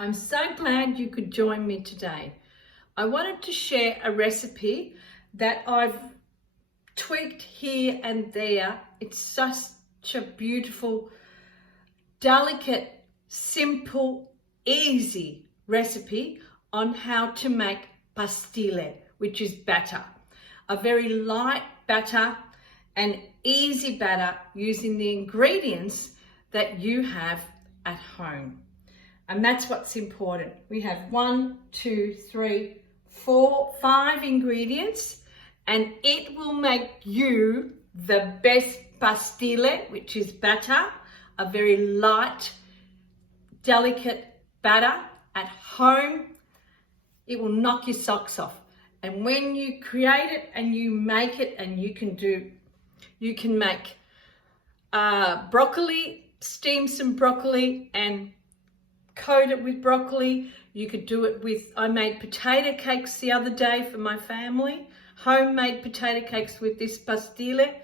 I'm so glad you could join me today. I wanted to share a recipe that I've tweaked here and there. It's such a beautiful, delicate, simple, easy recipe on how to make pastille, which is batter. A very light batter and easy batter using the ingredients that you have at home. And that's what's important. We have 1, 2, 3, 4, 5 ingredients, and it will make you the best pastille, which is batter, a very light, delicate batter at home. It will knock your socks off. And when you create it and you make it, and you can make broccoli, steam some broccoli and coat it with broccoli. You could do it with, I made potato cakes the other day for my family, homemade potato cakes with this pastille.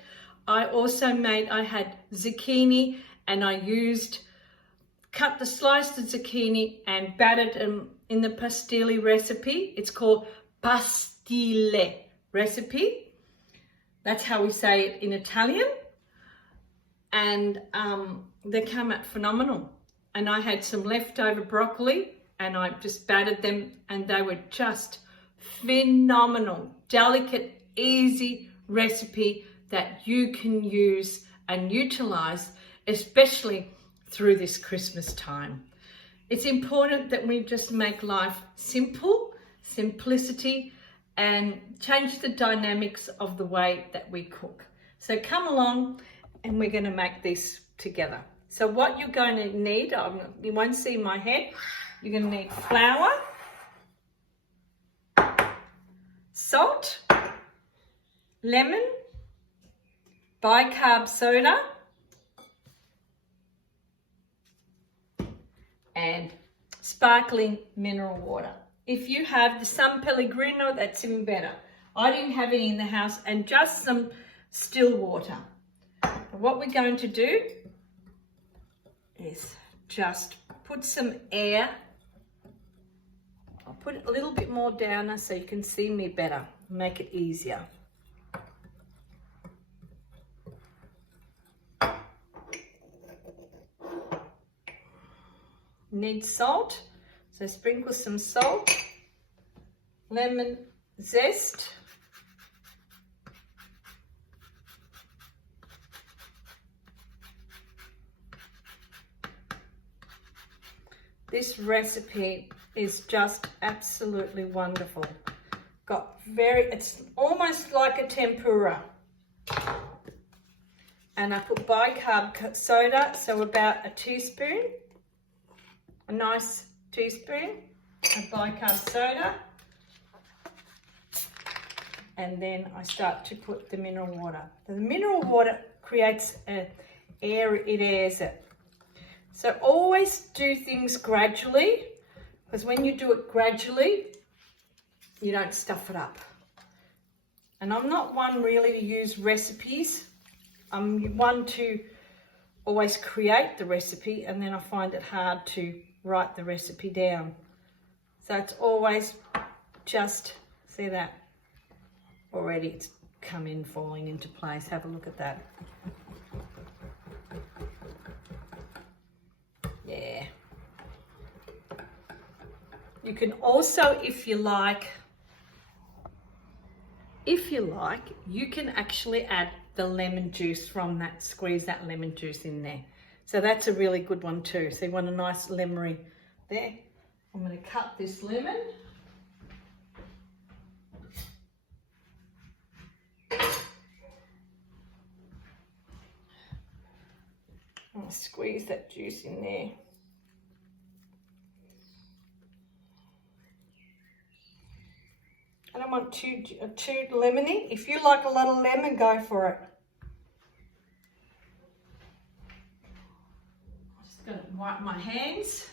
I had zucchini, and I cut the sliced zucchini and battered them in the pastille recipe. It's called Pastille recipe. That's how we say it in Italian. And they come out phenomenal. And I had some leftover broccoli and I just battered them, and they were just phenomenal, delicate, easy recipe that you can use and utilize, especially through this Christmas time. It's important that we just make life simple, simplicity, and change the dynamics of the way that we cook. So come along and we're going to make this together. So what you're going to need, you won't see my head, you're going to need flour, salt, lemon, bicarb soda, and sparkling mineral water. If you have the San Pellegrino, that's even better. I didn't have any in the house, and just some still water. And what we're going to do is just put some air. I'll put a little bit more down so you can see me better, make it easier. Need salt, so sprinkle some salt, lemon zest, this recipe is just absolutely wonderful. It's almost like a tempura. And I put bicarb soda, so about a teaspoon, a nice teaspoon of bicarb soda. And then I start to put the mineral water. The mineral water creates it airs it. So always do things gradually, because when you do it gradually, you don't stuff it up. And I'm not one really to use recipes. I'm one to always create the recipe, and then I find it hard to write the recipe down. So it's always just, see that? Already it's come in, falling into place. Have a look at that. Yeah. You can also, if you like, you can actually add the lemon juice from that, squeeze that lemon juice in there. So that's a really good one too. So you want a nice lemony there. I'm going to cut this lemon. I'll squeeze that juice in there. I don't want too lemony. If you like a lot of lemon, go for it. I'm just going to wipe my hands.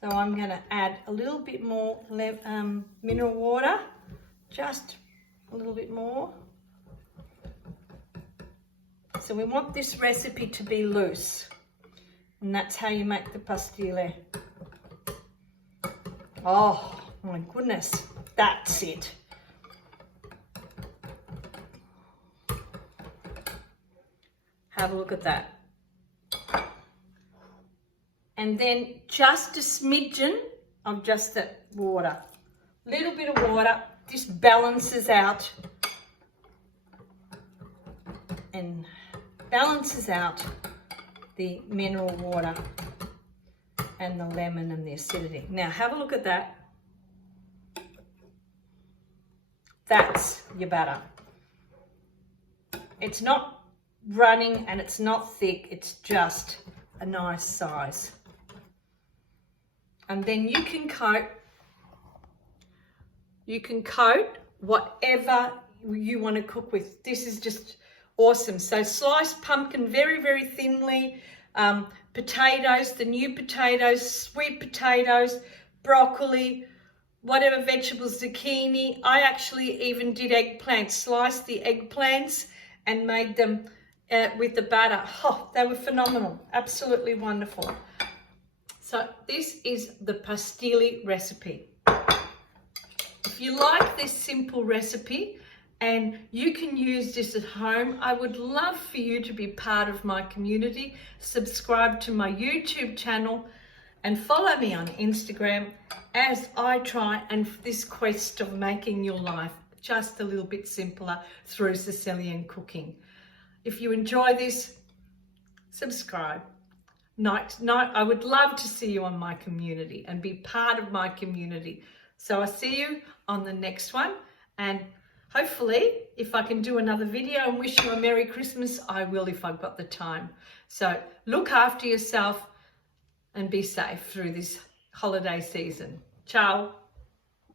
So I'm going to add a little bit more mineral water, just a little bit more. So we want this recipe to be loose. And that's how you make the pastille. Oh my goodness, that's it. Have a look at that. And then just a smidgen of just that water. Little bit of water, this balances out and balances out the mineral water and the lemon and the acidity. Now have a look at that. That's your batter. It's not running and it's not thick, it's just a nice size. And then you can coat whatever you want to cook with. This is just awesome. So sliced pumpkin very, very thinly, potatoes, the new potatoes, sweet potatoes, broccoli, whatever vegetables, zucchini. I actually even did eggplants, sliced the eggplants and made them with the batter. Oh, they were phenomenal, absolutely wonderful. So this is the pastille recipe. If you like this simple recipe and you can use this at home, I would love for you to be part of my community. Subscribe to my YouTube channel and follow me on Instagram as I try and this quest of making your life just a little bit simpler through Sicilian cooking. If you enjoy this, subscribe. I would love to see you on my community and be part of my community. So I see you on the next one, and hopefully if I can do another video and wish you a Merry Christmas, I will if I've got the time. So look after yourself and be safe through this holiday season. Ciao.